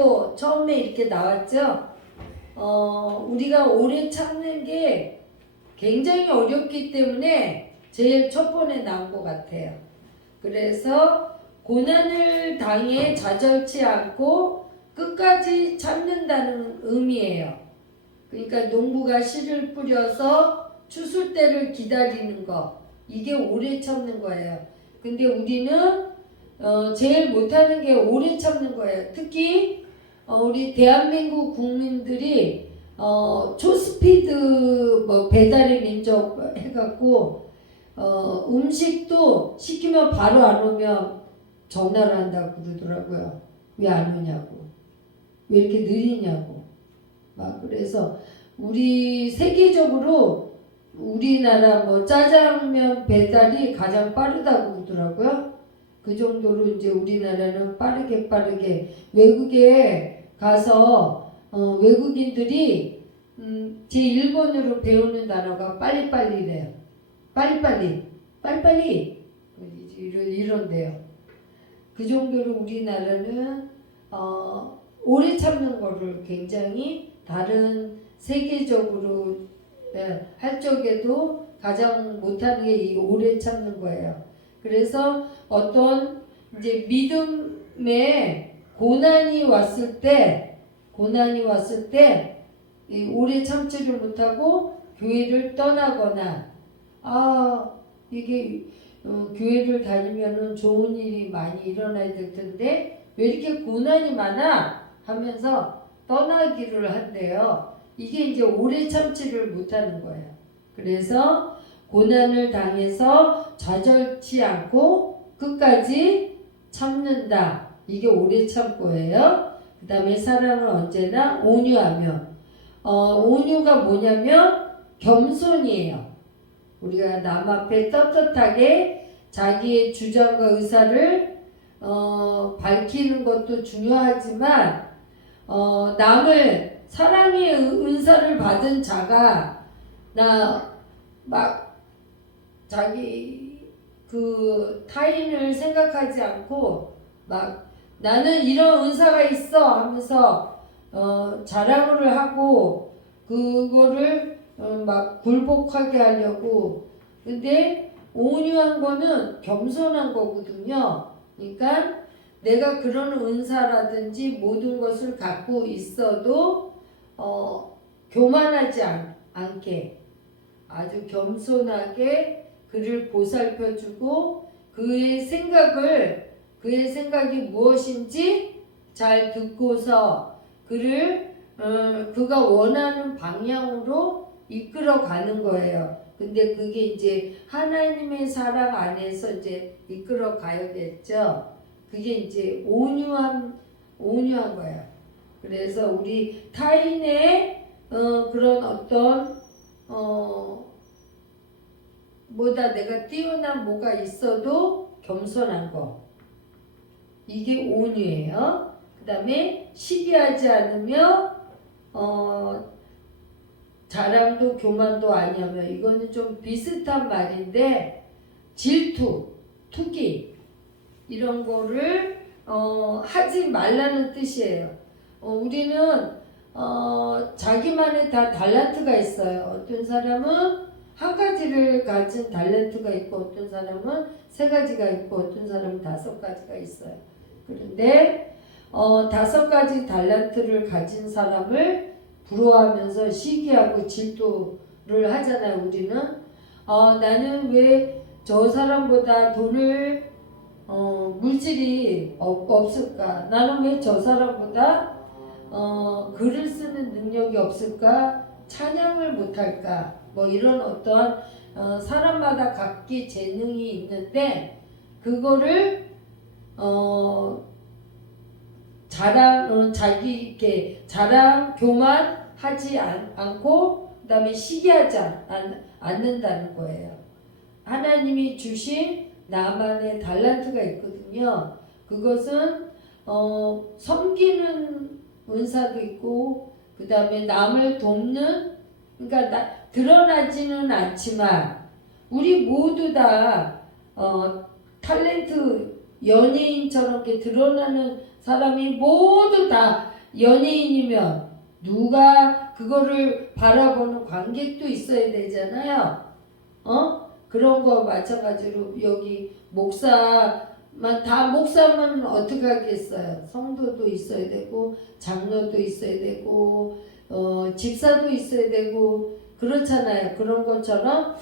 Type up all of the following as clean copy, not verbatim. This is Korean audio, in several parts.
참고 처음에 이렇게 나왔죠. 우리가 오래 참는 게 굉장히 어렵기 때문에 제일 첫 번에 나온 것 같아요. 그래서 고난을 당해 좌절치 않고 끝까지 참는다는 의미예요. 그러니까 농부가 씨를 뿌려서 추수 때를 기다리는 거, 이게 오래 참는 거예요. 근데 우리는 제일 못하는 게 오래 참는 거예요. 특히 우리 대한민국 국민들이 초스피드 뭐 배달의 민족 해갖고 음식도 시키면 바로 안 오면 전화를 한다고 그러더라고요. 왜 안 오냐고, 왜 이렇게 느리냐고. 막 그래서 우리 세계적으로 우리나라 뭐 짜장면 배달이 가장 빠르다고 그러더라고요. 그 정도로 이제 우리나라는 빠르게 외국에 가서 외국인들이 제 일본어로 배우는 단어가 빨리빨리래요. 빨리빨리 이런데요. 그 정도로 우리나라는 오래 참는 거를 굉장히 다른 세계적으로 할 적에도 가장 못하는 게 이 오래 참는 거예요. 그래서 어떤 이제 믿음의 고난이 왔을 때 이 오래 참지를 못하고 교회를 떠나거나 이게 교회를 다니면은 좋은 일이 많이 일어나야 될 텐데 왜 이렇게 고난이 많아 하면서 떠나기를 한대요. 이게 이제 오래 참지를 못하는 거예요. 그래서 고난을 당해서 좌절치 않고 끝까지 참는다. 이게 오래 참고예요. 그 다음에 사랑은 언제나 온유하며, 온유가 뭐냐면 겸손이에요. 우리가 남 앞에 떳떳하게 자기의 주장과 의사를 밝히는 것도 중요하지만 남을 사랑의 은사를 받은 자가 막 자기 그 타인을 생각하지 않고 막 나는 이런 은사가 있어 하면서 자랑을 하고 그거를 막 굴복하게 하려고. 근데 온유한 거는 겸손한 거거든요. 그러니까 내가 그런 은사라든지 모든 것을 갖고 있어도 교만하지 않게 아주 겸손하게 그를 보살펴주고 그의 생각이 무엇인지 잘 듣고서 그를 그가 원하는 방향으로 이끌어 가는 거예요. 근데 그게 이제 하나님의 사랑 안에서 이제 이끌어 가야겠죠. 그게 이제 온유한 거예요. 그래서 우리 타인의 그런 어떤 뭐다 내가 뛰어난 뭐가 있어도 겸손한 거, 이게 온유예요. 그 다음에 시기하지 않으며 자랑도 교만도 아니하며, 이거는 좀 비슷한 말인데 질투, 투기 이런 거를 하지 말라는 뜻이에요. 우리는 자기만의 다 달란트가 있어요. 어떤 사람은 한 가지를 가진 달란트가 있고 어떤 사람은 세 가지가 있고 어떤 사람은 5가지가 있어요. 그런데 5가지 달란트를 가진 사람을 부러워하면서 시기하고 질투를 하잖아요. 우리는 나는 왜 저 사람보다 돈을 물질이 없을까? 나는 왜 저 사람보다 글을 쓰는 능력이 없을까? 찬양을 못할까? 뭐 이런 어떤 사람마다 각기 재능이 있는데 그거를 자기에게 자랑, 교만하지 않고 그 다음에 시기하지 않는다는 거예요. 하나님이 주신 나만의 달란트가 있거든요. 그것은 섬기는 은사도 있고 그 다음에 남을 돕는, 그러니까 드러나지는 않지만 우리 모두 다 탤런트 연예인처럼 이렇게 드러나는 사람이 모두 다 연예인이면 누가 그거를 바라보는 관객도 있어야 되잖아요. 그런 거 마찬가지로 여기 목사만 어떻게 하겠어요? 성도도 있어야 되고 장로도 있어야 되고 집사도 있어야 되고 그렇잖아요. 그런 것처럼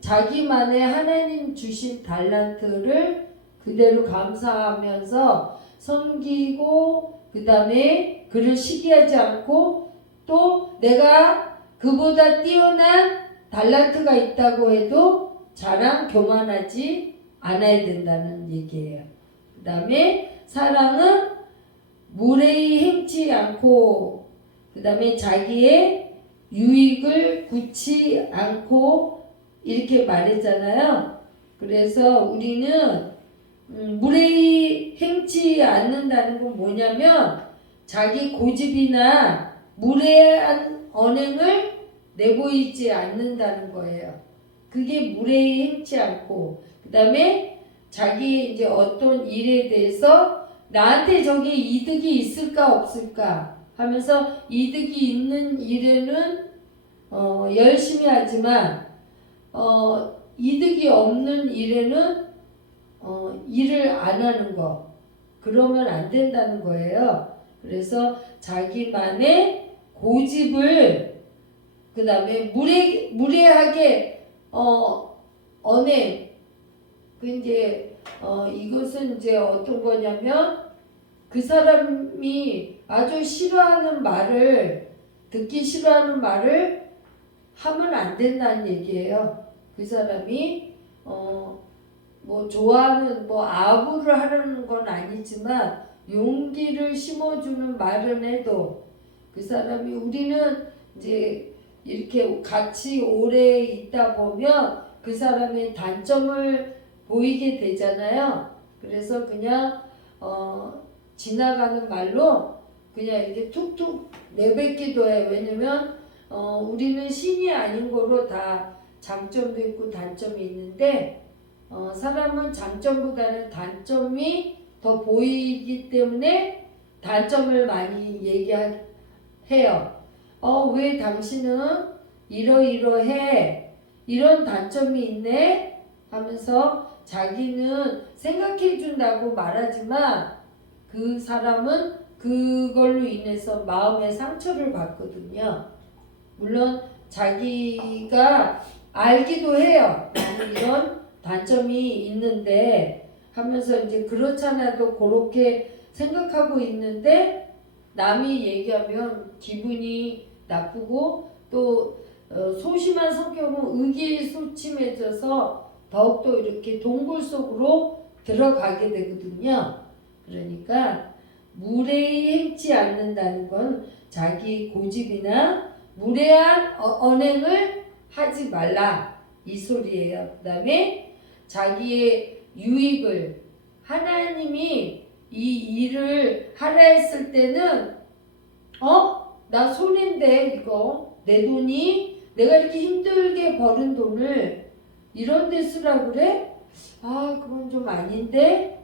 자기만의 하나님 주신 달란트를 그대로 감사하면서 섬기고 그 다음에 그를 시기하지 않고 또 내가 그보다 뛰어난 달란트가 있다고 해도 자랑 교만하지 않아야 된다는 얘기예요. 그 다음에 사랑은 무례히 행치 않고 그 다음에 자기의 유익을 굳지 않고 이렇게 말했잖아요. 그래서 우리는 무례히 행치 않는다는 건 뭐냐면 자기 고집이나 무례한 언행을 내보이지 않는다는 거예요. 그게 무례히 행치 않고 그 다음에 자기 이제 어떤 일에 대해서 나한테 저게 이득이 있을까 없을까 하면서 이득이 있는 일에는 열심히 하지만 이득이 없는 일에는 일을 안 하는 거 그러면 안 된다는 거예요. 그래서 자기만의 고집을 그 다음에 무례하게 언행 이제 이것은 이제 어떤 거냐면 그 사람이 아주 싫어하는 말을 듣기 싫어하는 말을 하면 안 된다는 얘기예요. 그 사람이 뭐 좋아하는 뭐 아부를 하려는 건 아니지만 용기를 심어주는 말은 해도 그 사람이 우리는 이제 이렇게 같이 오래 있다 보면 그 사람의 단점을 보이게 되잖아요. 그래서 그냥 지나가는 말로 그냥 이렇게 툭툭 내뱉기도 해. 왜냐면 우리는 신이 아닌 거로 다 장점도 있고 단점이 있는데 사람은 장점보다는 단점이 더 보이기 때문에 단점을 많이 얘기해요. 왜 당신은 이러이러해 이런 단점이 있네 하면서 자기는 생각해 준다고 말하지만 그 사람은 그걸로 인해서 마음의 상처를 받거든요. 물론 자기가 알기도 해요. 나는 이런 단점이 있는데 하면서 이제 그렇잖아도 그렇게 생각하고 있는데 남이 얘기하면 기분이 나쁘고 또 소심한 성격은 의기소침해져서 더욱더 이렇게 동굴 속으로 들어가게 되거든요. 그러니까 무례히 행치 않는다는 건 자기 고집이나 무례한 언행을 하지 말라 이 소리예요. 그 다음에 자기의 유익을 하나님이 이 일을 하라 했을 때는 나 손해인데 이거 내 돈이 내가 이렇게 힘들게 버는 돈을 이런 데 쓰라 그래? 그건 좀 아닌데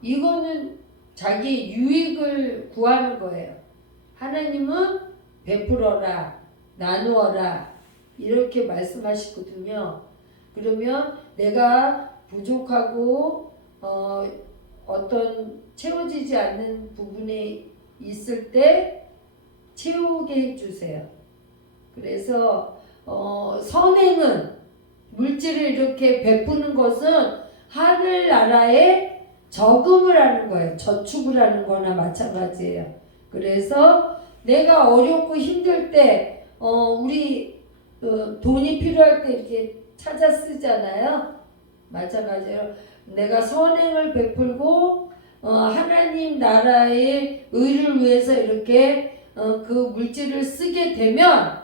이거는 자기 유익을 구하는 거예요. 하나님은 베풀어라 나누어라 이렇게 말씀하시거든요. 그러면 내가 부족하고 어떤 채워지지 않는 부분이 있을 때 채우게 해주세요. 그래서 선행은 물질을 이렇게 베푸는 것은 하늘나라에 저금을 하는 거예요. 저축을 하는 거나 마찬가지예요. 그래서 내가 어렵고 힘들 때 우리 돈이 필요할 때 이렇게 찾아 쓰잖아요. 마찬가지로 내가 선행을 베풀고 하나님 나라의 의를 위해서 이렇게 그 물질을 쓰게 되면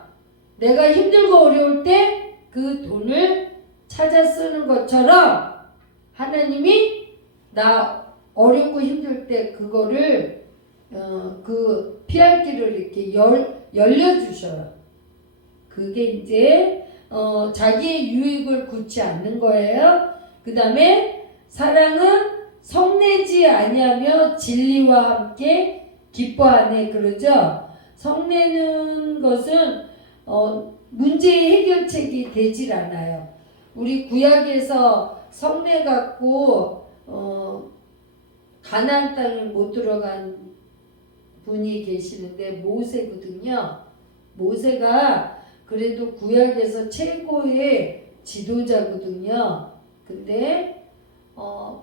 내가 힘들고 어려울 때 그 돈을 찾아 쓰는 것처럼 하나님이 나 어렵고 힘들 때 그거를 그 피할 길을 이렇게 열려주셔요. 그게 이제 자기의 유익을 굳지 않는 거예요. 그 다음에 사랑은 성내지 아니하며 진리와 함께 기뻐하네 그러죠. 성내는 것은 문제 해결책이 되질 않아요. 우리 구약에서 성내 갖고 가나안 땅에 못 들어간 분이 계시는데 모세거든요. 모세가 그래도 구약에서 최고의 지도자거든요. 근데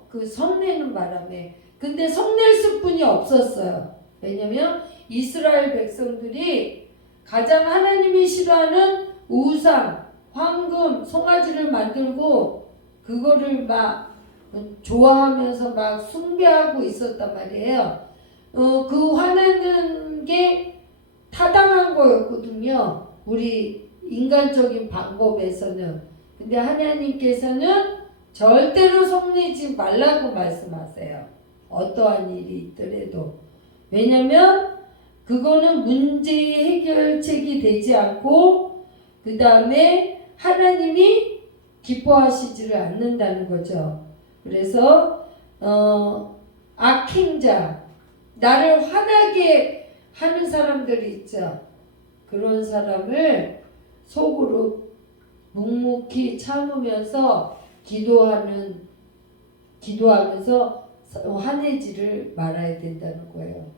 그 성내는 바람에 근데 성낼 수뿐이 없었어요. 왜냐면 이스라엘 백성들이 가장 하나님이 싫어하는 우상, 황금, 송아지를 만들고 그거를 막 좋아하면서 막 숭배하고 있었단 말이에요. 그 화내는 게 타당한 거였거든요. 우리 인간적인 방법에서는. 근데 하나님께서는 절대로 성내지 말라고 말씀하세요. 어떠한 일이 있더라도. 왜냐면 그거는 문제 해결책이 되지 않고 그 다음에 하나님이 기뻐하시지를 않는다는 거죠. 그래서 악행자, 나를 화나게 하는 사람들이 있죠. 그런 사람을 속으로 묵묵히 참으면서 기도하면서 화내지를 말아야 된다는 거예요.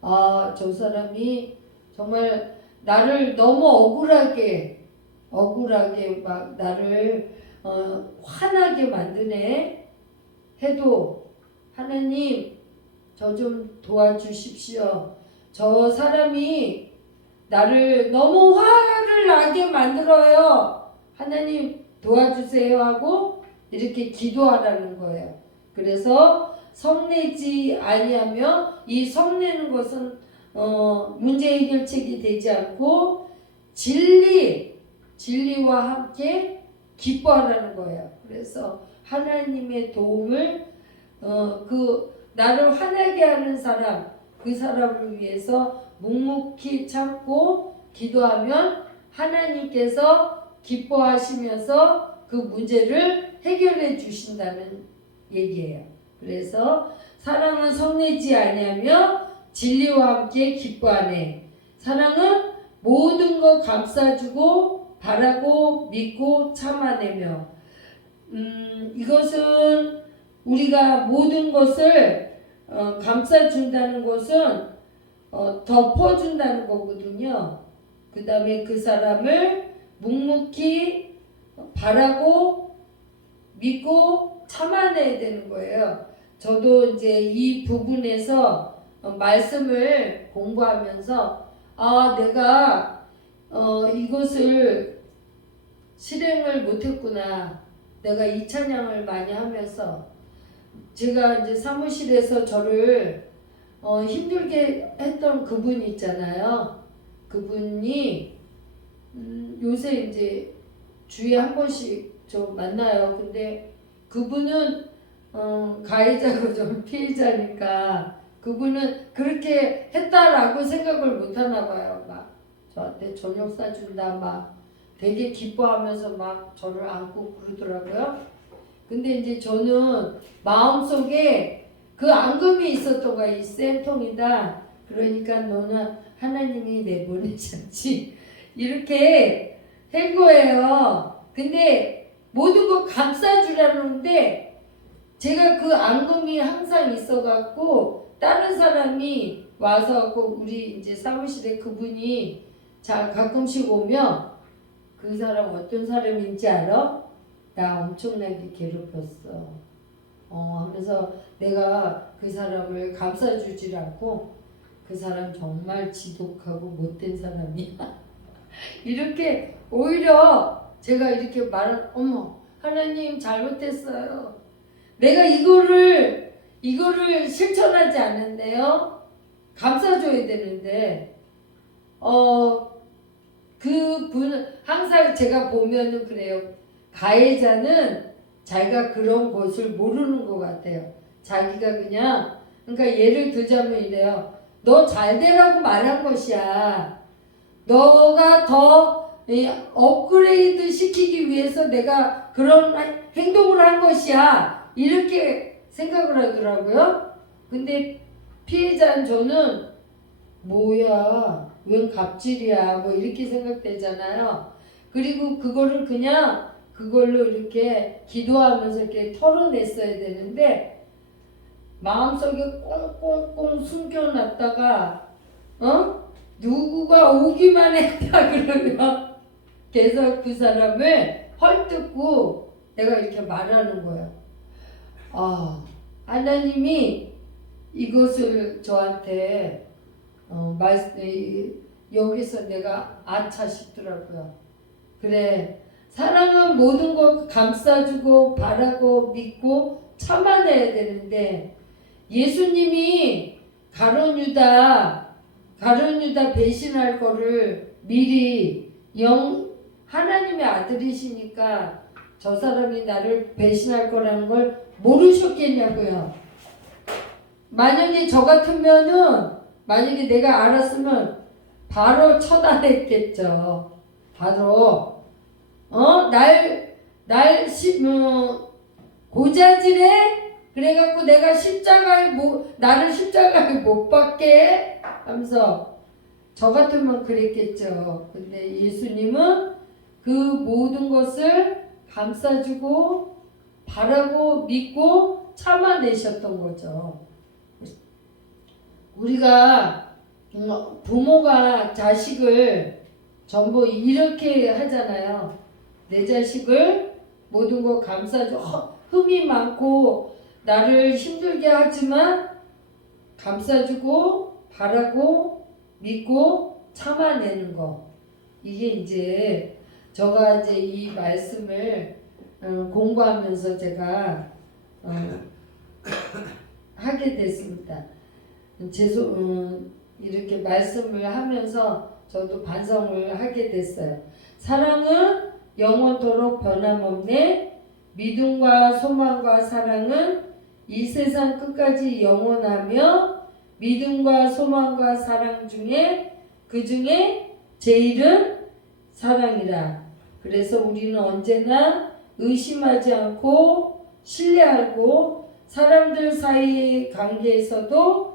아, 저 사람이 정말 나를 너무 억울하게 막 나를 화나게 만드네 해도 하나님 저 좀 도와주십시오. 저 사람이 나를 너무 화를 나게 만들어요. 하나님 도와주세요 하고 이렇게 기도하라는 거예요. 그래서 성내지 아니하며 이 성내는 것은 문제 해결책이 되지 않고 진리와 함께 기뻐하라는 거예요. 그래서 하나님의 도움을 나를 화나게 하는 사람, 그 사람을 위해서 묵묵히 참고 기도하면 하나님께서 기뻐하시면서 그 문제를 해결해 주신다는 얘기예요. 그래서 사랑은 성내지 아니하며 진리와 함께 기뻐하네. 사랑은 모든 것 감싸주고 바라고 믿고 참아내며 이것은 우리가 모든 것을 감싸준다는 것은 덮어준다는 거거든요. 그 다음에 그 사람을 묵묵히 바라고 믿고 참아내야 되는 거예요. 저도 이제 이 부분에서 말씀을 공부하면서 내가 이것을 실행을 못했구나. 내가 이 찬양을 많이 하면서 제가 이제 사무실에서 저를 힘들게 했던 그분이 있잖아요. 그분이 요새 이제 주에 한 번씩 좀 만나요. 근데 그분은 가해자고 좀 피해자니까 그분은 그렇게 했다라고 생각을 못 하나 봐요. 막 저한테 저녁 사준다 막 되게 기뻐하면서 막 저를 안고 그러더라고요. 근데 이제 저는 마음속에 그 앙금이 있었던 거야. 이 쌤통이다. 그러니까 너는 하나님이 내보내셨지. 이렇게 한 거예요. 근데 모든 거 감싸주라는데 제가 그 앙금이 항상 있어갖고 다른 사람이 와서 우리 이제 사무실에 그분이 가끔씩 오면 그 사람 어떤 사람인지 알아? 나 엄청나게 괴롭혔어. 그래서 내가 그 사람을 감싸주질 않고 그 사람 정말 지독하고 못된 사람이야. 이렇게 오히려 제가 이렇게 어머 하나님 잘못했어요. 내가 이거를 실천하지 않은데요. 감싸줘야 되는데 그분 항상 제가 보면은 그래요. 가해자는 자기가 그런 것을 모르는 것 같아요. 자기가 그러니까 예를 들자면 이래요. 너 잘 되라고 말한 것이야. 너가 더 업그레이드 시키기 위해서 내가 그런 행동을 한 것이야. 이렇게 생각을 하더라고요. 근데 피해자인 저는 뭐야, 웬 갑질이야, 뭐 이렇게 생각되잖아요. 그리고 그거를 그냥 그걸로 이렇게 기도하면서 이렇게 털어냈어야 되는데 마음속에 꽁꽁꽁 숨겨놨다가 누구가 오기만 했다 그러면 계속 그 사람을 헐뜯고 내가 이렇게 말하는 거예요. 하나님이 이것을 저한테 여기서 내가 아차 싶더라고요. 그래, 사랑은 모든 것 감싸주고 바라고 믿고 참아내야 되는데 예수님이 가룟 유다 배신할 거를 미리 하나님의 아들이시니까 저 사람이 나를 배신할 거라는 걸 모르셨겠냐고요. 만약에 저 같으면은 만약에 내가 알았으면 바로 처단했겠죠. 바로 고자질해? 그래갖고 내가 나를 십자가에 못 박게 하면서 저 같으면 그랬겠죠. 근데 예수님은 그 모든 것을 감싸주고 바라고 믿고 참아내셨던 거죠. 우리가 부모가 자식을 전부 이렇게 하잖아요. 내 자식을 모든 거 감싸줘. 흠이 많고 나를 힘들게 하지만 감싸주고 바라고 믿고 참아내는 거. 이게 이제 제가 이제 이 말씀을 공부하면서 제가 하게 됐습니다. 이렇게 말씀을 하면서 저도 반성을 하게 됐어요. 사랑은 영원토록 변함없네. 믿음과 소망과 사랑은 이 세상 끝까지 영원하며 믿음과 소망과 사랑 중에 그 중에 제일은 사랑이라. 그래서 우리는 언제나 의심하지 않고 신뢰하고 사람들 사이의 관계에서도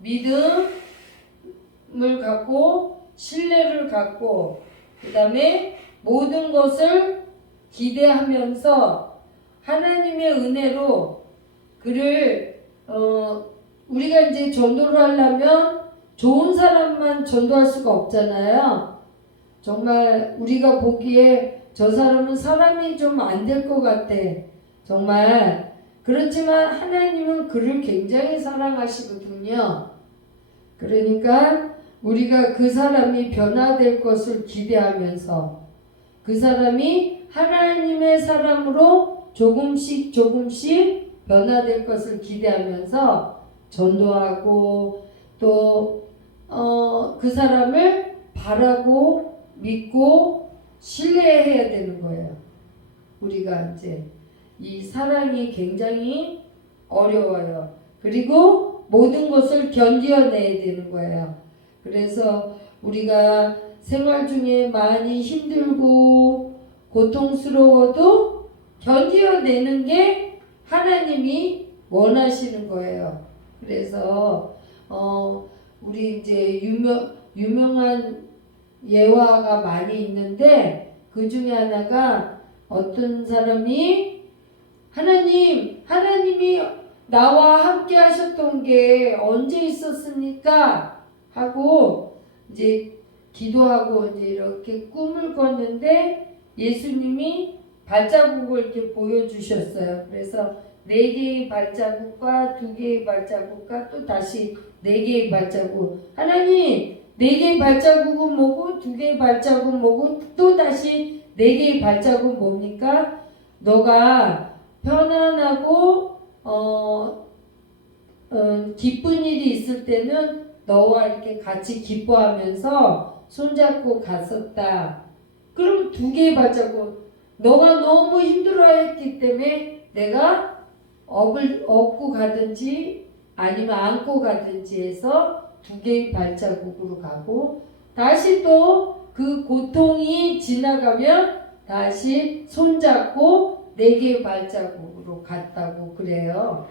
믿음을 갖고 신뢰를 갖고 그 다음에 모든 것을 기대하면서 하나님의 은혜로 그를 우리가 이제 전도를 하려면 좋은 사람만 전도할 수가 없잖아요. 정말 우리가 보기에 저 사람은 사람이 좀 안 될 것 같아. 정말 그렇지만 하나님은 그를 굉장히 사랑하시거든요. 그러니까 우리가 그 사람이 변화될 것을 기대하면서 그 사람이 하나님의 사람으로 조금씩 변화될 것을 기대하면서 전도하고 또 그 사람을 바라고 믿고 신뢰해야 되는 거예요. 우리가 이제 이 사랑이 굉장히 어려워요. 그리고 모든 것을 견뎌내야 되는 거예요. 그래서 우리가 생활 중에 많이 힘들고 고통스러워도 견뎌내는 게 하나님이 원하시는 거예요. 그래서 우리 이제 유명한 예화가 많이 있는데 그 중에 하나가 어떤 사람이 하나님이 나와 함께 하셨던 게 언제 있었습니까? 하고 이제 기도하고 이제 이렇게 꿈을 꿨는데 예수님이 발자국을 이렇게 보여주셨어요. 그래서 4개의 발자국과 2개의 발자국과 또 다시 4개의 발자국. 하나님 4개의 발자국은 뭐고 2개의 발자국은 뭐고 또 다시 4개의 발자국은 뭡니까? 너가 편안하고 기쁜 일이 있을 때는 너와 이렇게 같이 기뻐하면서 손잡고 갔었다. 그럼 2개의 발자국. 너가 너무 힘들어했기 때문에 내가 업고 가든지 아니면 안고 가든지 해서 2개의 발자국으로 가고 다시 또 그 고통이 지나가면 다시 손잡고 4개의 발자국으로 갔다고 그래요.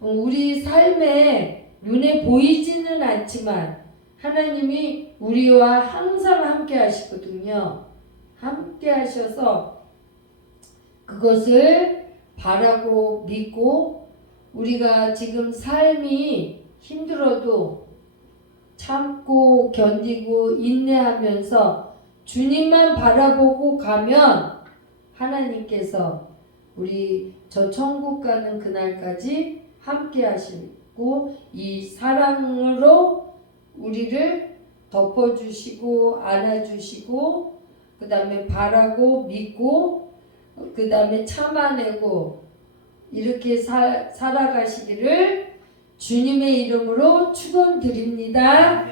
우리 삶에 눈에 보이지는 않지만 하나님이 우리와 항상 함께 하시거든요. 함께 하셔서 그것을 바라고 믿고 우리가 지금 삶이 힘들어도 참고 견디고 인내하면서 주님만 바라보고 가면 하나님께서 우리 저 천국 가는 그날까지 함께 하시고 이 사랑으로 우리를 덮어주시고 안아주시고 그 다음에 바라고 믿고 그 다음에 참아내고 이렇게 살아가시기를 주님의 이름으로 축원드립니다.